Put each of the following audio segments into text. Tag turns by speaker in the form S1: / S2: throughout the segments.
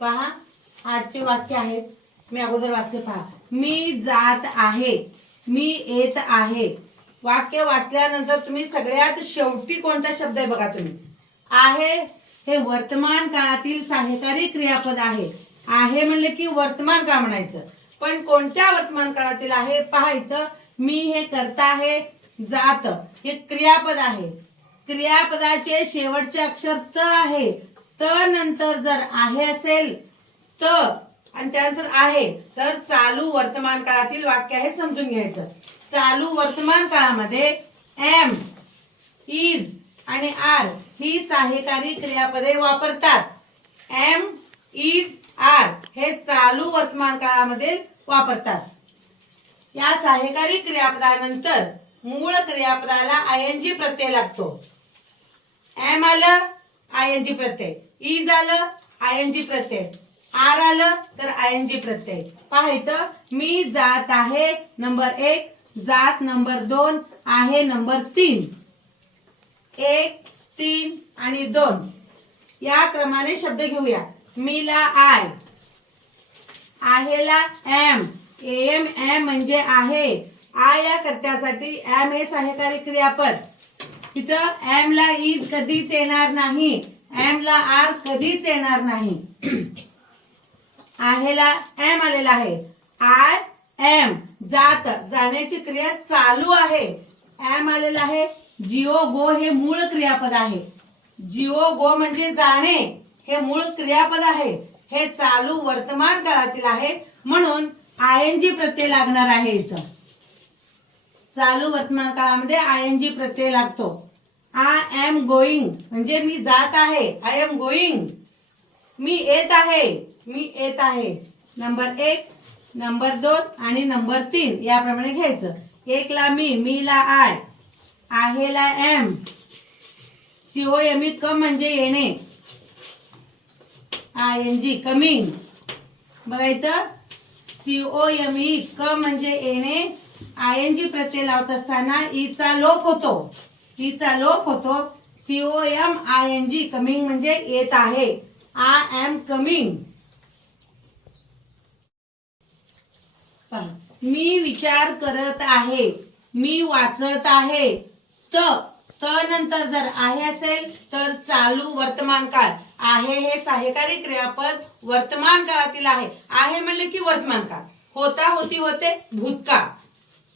S1: पहा आजचे वाक्य आहेत. मी अगोदर वाचते पहा. मी जात आहे. मी येत आहे. वाक्य वाचल्यानंतर तुम्ही सगळ्यात शेवटी कोणता शब्द आहे बघा तुम्ही. आहे हे वर्तमान काळातील सहाय्यकारी क्रियापद आहे. आहे म्हणले की वर्तमान काळ म्हणायचं. पण कोणत्या वर्तमान काळातील आहे? पहा इथं. मी हे करता आहे. जात हे क्रियापद आहे. क्रियापदाचे शेवटचे अक्षर त आहे. त नंतर जर आहे असेल त आणि त्यानंतर आहे तर चालू वर्तमान काळातील वाक्य आहे समजून घ्यायचं. चालू वर्तमान काळामध्ये एम इज आणि आर ही सहाय्यकारी क्रियापदे वापरतात. एम इज आर हे चालू वर्तमान काळामध्ये वापरतात. या सहाय्यकारी क्रियापदानंतर मूळ क्रियापदाला आय एनजी प्रत्यय लागतो. एम आलं आय एनजी प्रत्यय. इज आलं जी प्रत्यय. आर आलं तर आयएनजी प्रत्यय. पहा मी जात आहे नंबर एक जात नंबर दोन आहे नंबर तीन. एक तीन आणि दोन. या क्रमाने शब्द घेऊया. मीला आय. आहेला एम. एम एम म्हणजे आहे. आ या कर्त्यासाठी एम हे सहाय्यकारी क्रियापद? इथं एम ला ईज कधीच येणार नाही. एम ला आर कधीच येणार नाही. आहेला एम आलेला आहे. आय एम जात जाण्याची क्रिया चालू आहे. एम आलेला आहे. जिओ गो हे मूळ क्रियापद आहे. जिओ गो म्हणजे जाणे हे मूळ क्रियापद आहे. हे चालू वर्तमान काळातील आहे. म्हणून आय एन जी प्रत्यय लागणार आहे इथं. चालू वर्तमान काळामध्ये आय एन जी प्रत्यय लागतो. आय एम गोईंग म्हणजे मी जात आहे. आय एम गोईंग मी येत आहे. मी येत आहे. नंबर एक नंबर दोन आणि नंबर तीन याप्रमाणे घ्यायचं. एकला मी मीला I आहेला M CO M E come म्हणजे येणे. I N G coming. बघा इथं. सीओ एम ई कम म्हणजे येणे. आय एन जी प्रत्यय लावत असताना ईचा लोप होतो. ईचा लोप होतो. CO M I N G coming म्हणजे येत आहे. आय एम कमिंग मी विचार करत आहे. मी वाचत आहे. त त नंतर जर आहे असेल तर चालू वर्तमान काळ. आहे हे सहाय्यकारी क्रियापद वर्तमान काळातील आहे. आहे म्हणले की वर्तमान काळ. होता होती होते भूतकाळ.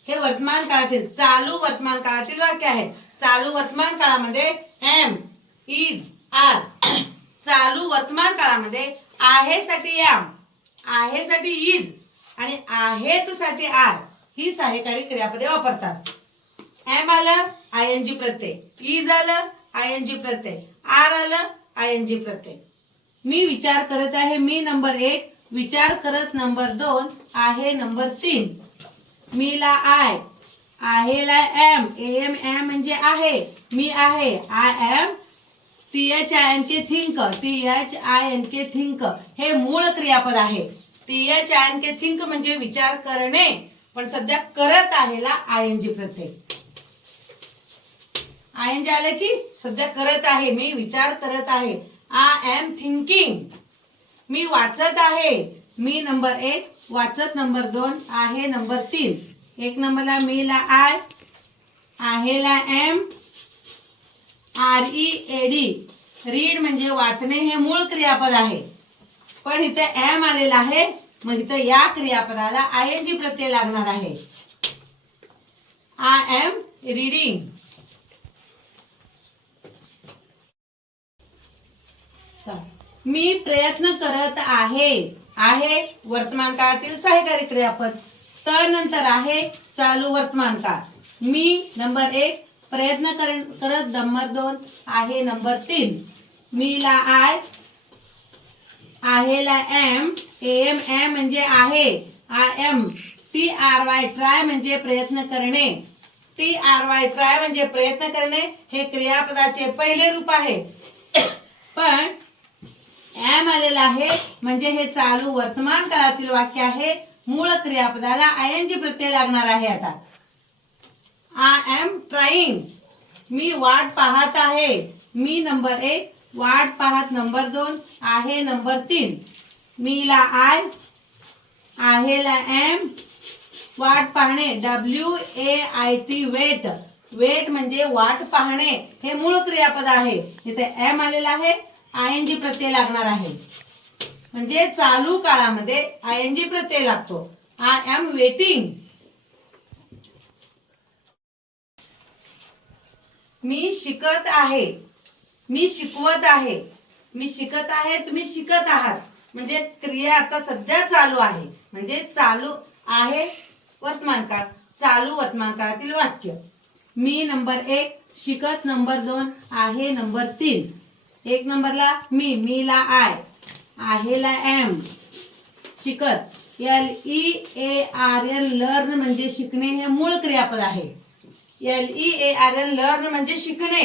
S1: हे वर्तमान काळातील चालू वर्तमान काळातील वाक्य आहे. चालू वर्तमान काळामध्ये एम इज आर चालू वर्तमान काळामध्ये आहे साठी एम आहे साठी इज आणि आहेत साठी आर ही सहाय्यकारी क्रियापदे वापरतात. एम आलं I N G Pratyaya. Is आलं I N G Pratyaya. R आलं आय एन जी प्रत्यय. मी विचार करत आहे मी नंबर एक. विचार करत नंबर दोन आहे नंबर तीन. मीला आय आहेला एम. ए एम एम म्हणजे आहे. मी आहे. I am T H I N K think T H I N K think हे मूळ क्रियापद आहे. T H I N K think म्हणजे विचार करणे. पण सध्या करत आहेला I N G Pratyaya I N जी आले की सध्या करत आहे. मी विचार करत आहे. आय एम थिंकिंग मी वाचत आहे. मी नंबर एक वाचत नंबर दोन आहे नंबर तीन. एक नंबरला मीला I आहेला am R E A D. Read म्हणजे वाचणे हे मूळ क्रियापद आहे. पण इथं एम आलेला आहे मग इथं या क्रियापदाला आय एन जी प्रत्यय लागणार आहे. I am reading. मी प्रयत्न करत आहे आहे वर्तमान काळातील सहाय्यकारी क्रियापद. तर नंतर आहे चालू वर्तमान काळ. मी नंबर एक प्रयत्न कर- करत नंबर दोन आहे नंबर तीन. मी ला आय आहे ला एम एम एम म्हणजे आहे I am. T R Y try म्हणजे प्रयत्न करणे. टी आर वाय ट्राय म्हणजे प्रयत्न करणे हे क्रियापदाचे पहिले रूप आहे. पण एम आलेलं आहे म्हणजे हे चालू वर्तमान काळातील वाक्य आहे. मूळ क्रियापदाला आय एन जी प्रत्यय लागणार आहे आता. आय एम ट्राईंग मी वाट पाहत आहे. मी नंबर एक वाट पाहत नंबर दोन आहे नंबर तीन. मी ला आय आहे ला एम वाट पाहणे W A I T wait wait म्हणजे वाट पाहणे. हे मूळ क्रियापद आहे. इथे एम आलेलं आहे. आय एन जी प्रत्यय लागणार आहे. म्हणजे चालू काळामध्ये आय एन जी प्रत्यय लागतो. आय एम वेटिंग मी शिकत आहे. मी शिकवत आहे. मी शिकत आहे तुम्ही शिकत आहात. म्हणजे क्रिया आता सध्या चालू आहे. म्हणजे चालू आहे वर्तमान काळ. चालू वर्तमान काळातील वाक्य. मी नंबर एक शिकत नंबर दोन आहे नंबर तीन. एक नंबरला मी मी ला आय आहेला एम शिकत. L E A R L learn म्हणजे शिकणे हे मूळ क्रियापद आहे. L E A R L learn म्हणजे शिकणे.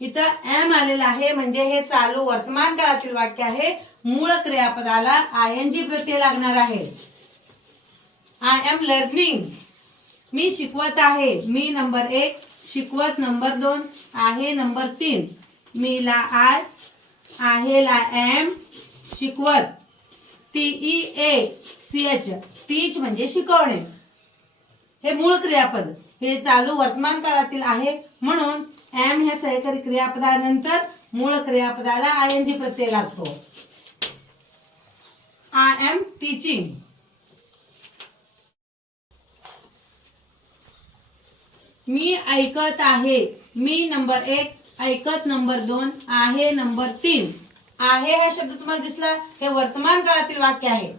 S1: इथं एम आलेलं आहे म्हणजे हे चालू वर्तमान काळातील वाक्य आहे. मूळ क्रियापदाला आय एन जी प्रत्यय लागणार आहे. आय एम लर्निंग मी शिकवत आहे. मी नंबर एक शिकवत नंबर दोन आहे नंबर तीन. मी ला आय आहेला एम शिकवत. T E A C H teach म्हणजे शिकवणे. हे मूळ क्रियापद. हे चालू वर्तमान काळातील आहे. म्हणून एम ह्या सहकारी क्रियापदानंतर मूळ क्रियापदाला आय एन जी प्रत्यय लागतो. आय एम टीचिंग मी ऐकत आहे. मी नंबर एक ऐकत नंबर दोन आहे नंबर तीन. आहे हा शब्द तुम्हाला दिसला हे वर्तमान काळातील वाक्य आहे.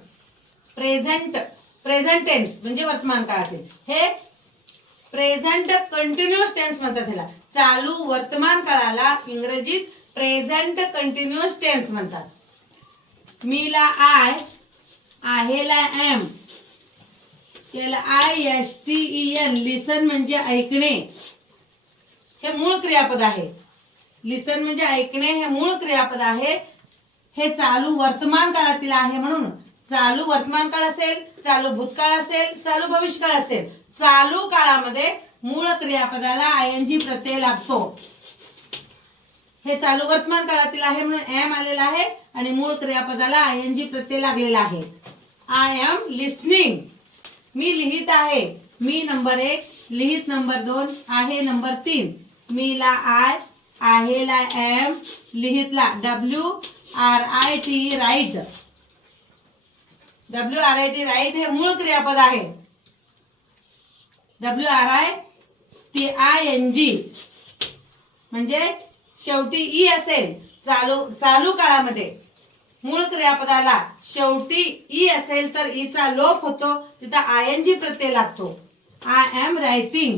S1: प्रेझेंट प्रेझेंट टेन्स म्हणजे वर्तमान काळातील. हे प्रेझेंट कंटिन्युअस टेन्स म्हणतात त्याला चालू वर्तमान काळाला इंग्रजीत प्रेझेंट कंटिन्युअस टेन्स म्हणतात. मीला आय आहेला एम. याला I S T E N listen म्हणजे ऐकणे. हे मूळ क्रियापद आहे. लिसन म्हणजे ऐकणे हे मूळ क्रियापद आहे. हे चालू वर्तमान काळातील आहे म्हणून. चालू वर्तमान काळ असेल चालू भूतकाळ असेल चालू भविष्यकाळ असेल. चालू काळामध्ये मूळ क्रियापदाला आय एन जी प्रत्यय लागतो. हे चालू वर्तमान काळातील आहे म्हणून एम आलेला आहे आणि मूळ क्रियापदाला आय एन जी प्रत्यय लागलेला आहे. आय एम लिस्निंग मी लिहित आहे. मी नंबर एक लिहित नंबर दोन आहे नंबर तीन. मी ला आय आहेला am लिहितला W R I T write W R I T write हे मूळ क्रियापद आहे. W R I T I N G म्हणजे शेवटी ई असेल चालू चालू काळामध्ये. मूळ क्रियापदाला शेवटी ई असेल तर e ईचा लोप होतो तिथं आय एन जी प्रत्यय लागतो. आय एम रायटिंग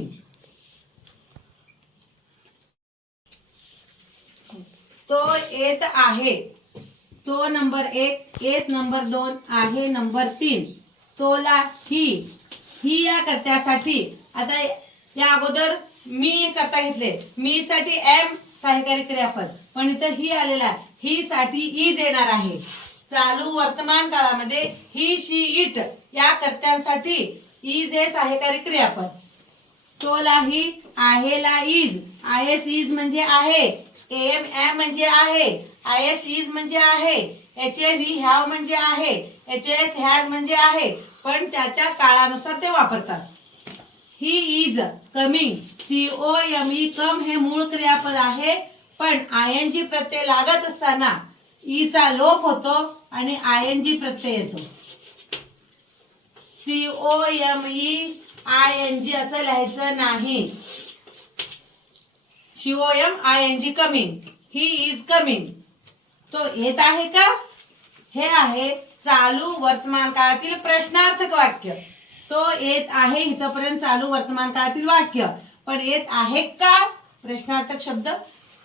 S1: तो येत आहे. तो नंबर एक येत नंबर दोन आहे नंबर तीन. तोला ही ही या कर्त्यासाठी. आता या अगोदर मी करता घेतले. मी साठी एम सहायकारी क्रियापद. पण इथं ही आलेला आहे. ही साठी ई देणार आहे. चालू वर्तमान काळामध्ये ही शी इट या कर्त्यांसाठी e इज हे सहायकारी क्रियापद. तोला ही आहेला इज आय इज म्हणजे आहे. एम एम म्हणजे आहे. आय एस इज म्हणजे आहे. एच ए ही हॅव म्हणजे आहे. एच एस हॅज म्हणजे आहे. पण त्याच्या काळानुसार ते वापरतात. He is coming C O M E come हे मूळ क्रियापद आहे. पण आय एन जी प्रत्यय लागत असताना e ईचा लोप होतो आणि आय एन जी प्रत्यय येतो. C O M E I N G असं लिहायचं नाही. C O M I N G coming. He is coming. तो येत आहे का? हे आहे चालू वर्तमान काळातील प्रश्नार्थक वाक्य. तो येत आहे इथपर्यंत चालू वर्तमान काळातील वाक्य. पण येत आहे का? प्रश्नार्थक शब्द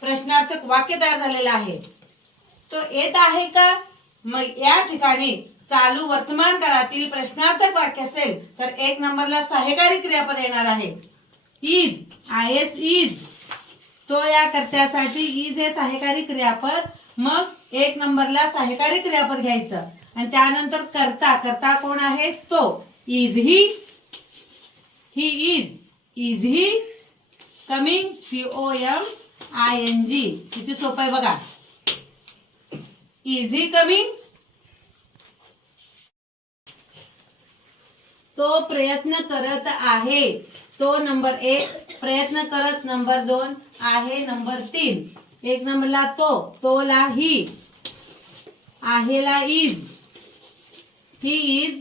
S1: प्रश्नार्थक वाक्य तयार झालेलं आहे. तो येत आहे का? मग या ठिकाणी चालू वर्तमान काळातील प्रश्नार्थक वाक्य असेल तर एक नंबरला सहायकारी क्रियापद येणार आहे. इज आय एस इज तो या कर्त्यासाठी इज हे सहकारी क्रियापद मग एक नंबरला सहकारी क्रियापद घ्यायचं. आणि त्यानंतर करता करता कोण आहे? तो. Is he he is is he coming C O M I N G किती सोपं आहे बघा. इज ही कमिंग तो प्रयत्न करत आहे. तो नंबर एक प्रयत्न करत नंबर दोन आहे नंबर तीन. एक नंबरला तो तोला ही. आहे ला is he is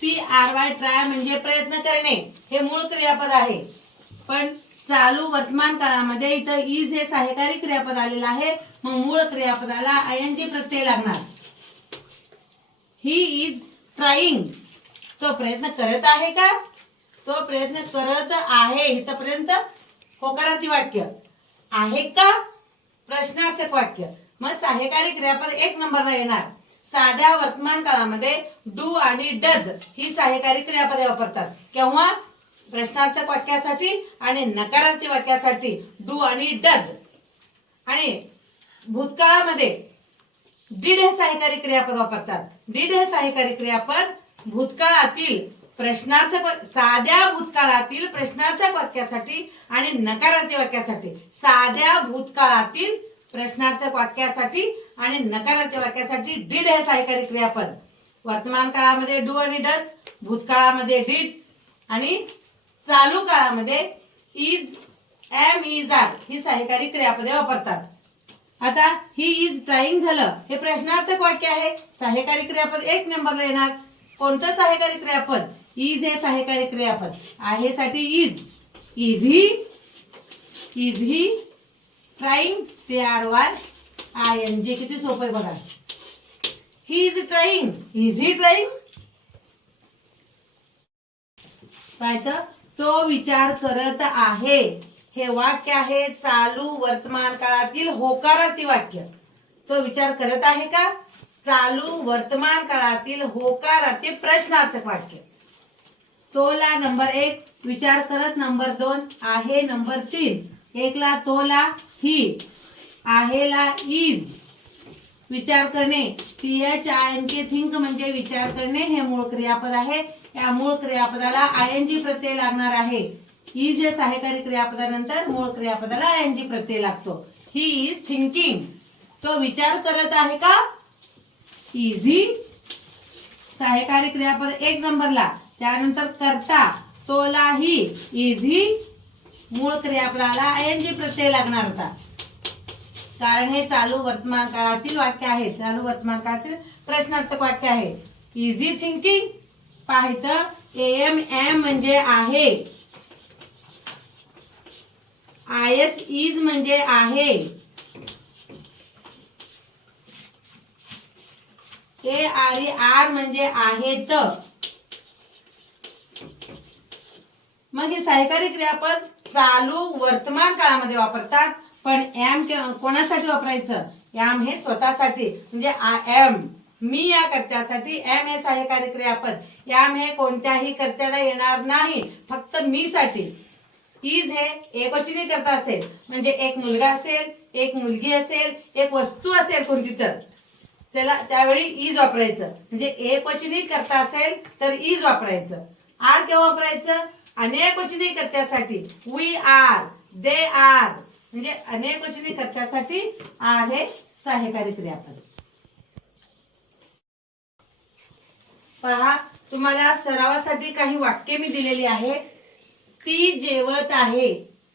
S1: T R Y try म्हणजे प्रयत्न करणे. हे मूळ क्रियापद आहे. पण चालू वर्तमान काळामध्ये इथं इज हे सहाय्यकारी क्रियापद आलेलं आहे. मग मूळ क्रियापदाला आय एन जी प्रत्यय लागणार. ही इज ट्राईंग तो प्रयत्न करत आहे का? तो प्रयत्न करत आहे. इथपर्यंत होकारार्थी वाक्य. आहे का? प्रश्नार्थक वाक्य. मग सहाय्यकारी क्रियापद एक नंबरला येणार. साध्या वर्तमान काळामध्ये डू आणि डज ही सहाय्यकारी क्रियापदे वापरतात. केव्हा? प्रश्नार्थक वाक्यासाठी आणि नकारार्थी वाक्यासाठी डू आणि डज. आणि भूतकाळामध्ये डीड हे सहाय्यकारी क्रियापद वापरतात. डीड हे सहाय्यकारी क्रियापद भूतकाळातील प्रश्नार्थक साध्या भूतकाळातील प्रश्नार्थक वाक्यासाठी आणि नकारार्थी वाक्यासाठी. साध्या भूतकाळातील प्रश्नार्थक वाक्यासाठी आणि नकारार्थी वाक्यासाठी डीड हे सहकारी क्रियापद. वर्तमान काळामध्ये डू आणि डज भूतकाळामध्ये डीड आणि चालू काळामध्ये इज एम इज आर ही सहकारी क्रियापदे वापरतात. आता ही इज ट्राईंग झालं हे प्रश्नार्थक वाक्य आहे. सहाय्यकारी क्रियापद एक नंबरला येणार. कोणतं सहाय्यकारी क्रियापद? इज हे सहाय्यकारी क्रियापद? आहे साठी is is he is he trying ते R Y I N J किती सोपं आहे बघा. He is trying is he trying पाहिजे तो विचार करत आहे. हे वाक्य आहे चालू वर्तमान काळातील होकारार्थी वाक्य. तो विचार करत आहे का? चालू वर्तमान काळातील होकारार्थी प्रश्नार्थक वाक्य. तोला नंबर एक विचार करत नंबर दोन आहे नंबर तीन. एकला तोला ही आहेला इज विचार करणे T H I N K think म्हणजे विचार करणे हे मूळ क्रियापद आहे. या मूळ क्रियापदाला आय एन जी प्रत्यय लागणार आहे. इज या सहाय्यकारी क्रियापदानंतर? मूळ क्रियापदाला आय एन जी प्रत्यय लागतो. ही इज थिंकिंग तो विचार करत आहे का? इझी सहाय्यकारी क्रियापद? एक नंबरला. त्यानंतर करता तोला ही इझी मूळ क्रियापदाला आय एन जी प्रत्यय लागणार होता. कारण हे चालू वर्तमान काळातील वाक्य आहे. चालू वर्तमान काळातील प्रश्नार्थक वाक्य आहे. इझी थिंकिंग पाहायचं एम एम म्हणजे आहे. आय एस इज म्हणजे आहे. ए आर आर म्हणजे आहेत. मग हे सहकारी क्रियापद चालू वर्तमान काळामध्ये वापरतात पण एम कोणासाठी वापरायचं? एम हे स्वतःसाठी म्हणजे आय एम मी या कर्त्यासाठी एम हे सहाय्यकारी क्रियापद. एम हे कोणत्याही कर्त्याला येणार नाही फक्त मी साठी इज हे एकवचनी करता असेल म्हणजे एक मुलगा असेल एक मुलगी असेल एक वस्तू असेल कोणती तर. त्याला त्यावेळी इज वापरायचं. म्हणजे एकवचनी करता असेल तर इज वापरायचं. आर केव्हा वापरायचं? अनेक वचनी कर्त्यासाठी वी आर दे आर म्हणजे अनेक वचनी कर्त्यासाठी आर हे सहाय्यकारी क्रियापद पहा तुम्हाला सरावासाठी काही वाक्य मी दिलेली आहे. ती जेवत आहे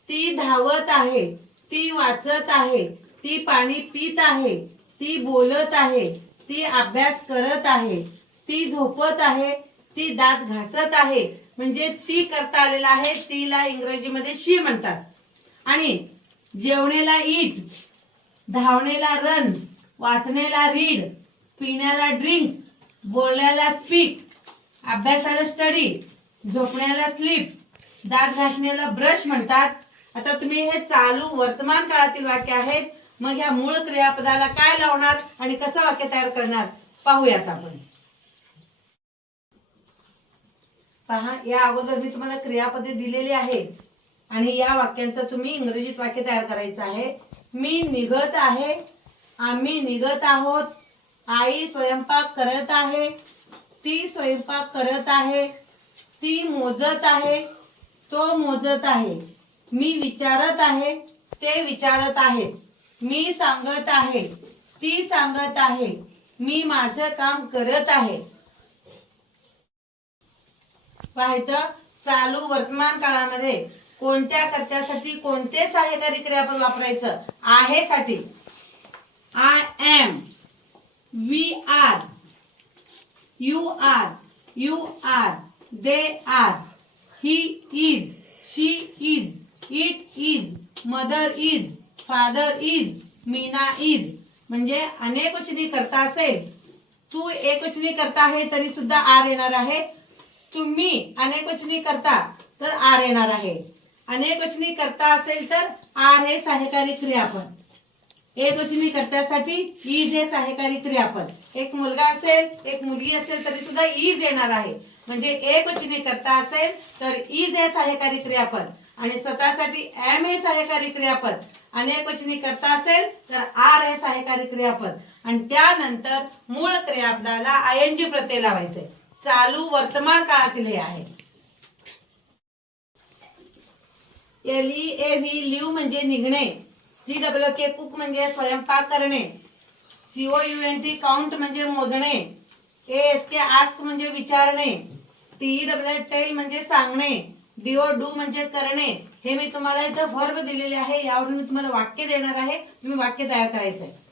S1: ती धावत आहे ती वाचत आहे ती पाणी पित आहे ती बोलत आहे ती अभ्यास करत आहे ती झोपत आहे ती दात घासत आहे म्हणजे ती करता आलेला आहे तीला इंग्रजीमध्ये शी म्हणतात. आणि जेवणेला ईट धावणेला रन वाचण्याला रीड पिण्याला ड्रिंक बोलण्याला स्पीक अभ्यासाला स्टडी झोपण्याला स्लीप दात घासण्याला ब्रश म्हणतात. आता तुम्ही हे चालू वर्तमान काळातील वाक्य आहेत. मग या मूळ क्रियापदाला काय लावणार आणि कसं वाक्य तयार करणार? पाहूयात आपण. पहा या अगोदर मी तुम्हाला क्रियापदे दिलेली आहे आणि या वाक्यांचं तुम्ही इंग्रजीत वाक्य तयार करायचं आहे. मी निघत आहे आम्ही निघत आहोत. आई स्वयंपाक करत आहे ती स्वयंपाक करत आहे ती मोजत आहे तो मोजत आहे. मी विचारत आहे ते विचारत आहेत. मी सांगत आहे ती सांगत आहे. मी माझं काम करत आहे. पाहायचं चालू वर्तमान काळामध्ये. कोणत्या कर्त्यासाठी कोणते सहाय्यकारी क्रियापद वापरायचं आहे साठी? I am we are you are you are they are he is she is it is mother is father is Meena is म्हणजे अनेक वचनी करता असेल. तू एक वचनी करता आहे तरी सुद्धा आर येणार आहे. तुम्ही अनेकवचनी करता तर आर येणार आहे. अनेकवचनी करता असेल तर आर हे सहाय्यकारी क्रियापद. एकवचनी करत्यासाठी कर्त्यासाठी हे सहाय्यकारी क्रियापद. एक मुलगा असेल एक मुलगी असेल तरी सुद्धा ईज येणार आहे. म्हणजे एकवचनी करता असेल तर ईज हे सहाय्यकारी क्रियापद. आणि स्वतःसाठी एम हे सहाय्यकारी क्रियापद. अनेकवचनी करता असेल तर आर हे सहाय्यकारी क्रियापद. आणि त्यानंतर मूळ क्रियापदाला आय एन जी प्रत्यय लावायचे चालू वर्तमान काळातील हे आहे. L E A V leave म्हणजे निघणे. सी डब्ल्यू के कुक म्हणजे स्वयंपाक करणे. C O U N T count म्हणजे मोजणे. ए एस के आस्क म्हणजे विचारणे. टी डब्ल्यू टेल म्हणजे सांगणे. डीओ डू म्हणजे करणे. हे मी तुम्हाला इथं वर्ब दिलेले आहे यावरून मी तुम्हाला वाक्य देणार आहे. तुम्ही वाक्य तयार करायचं आहे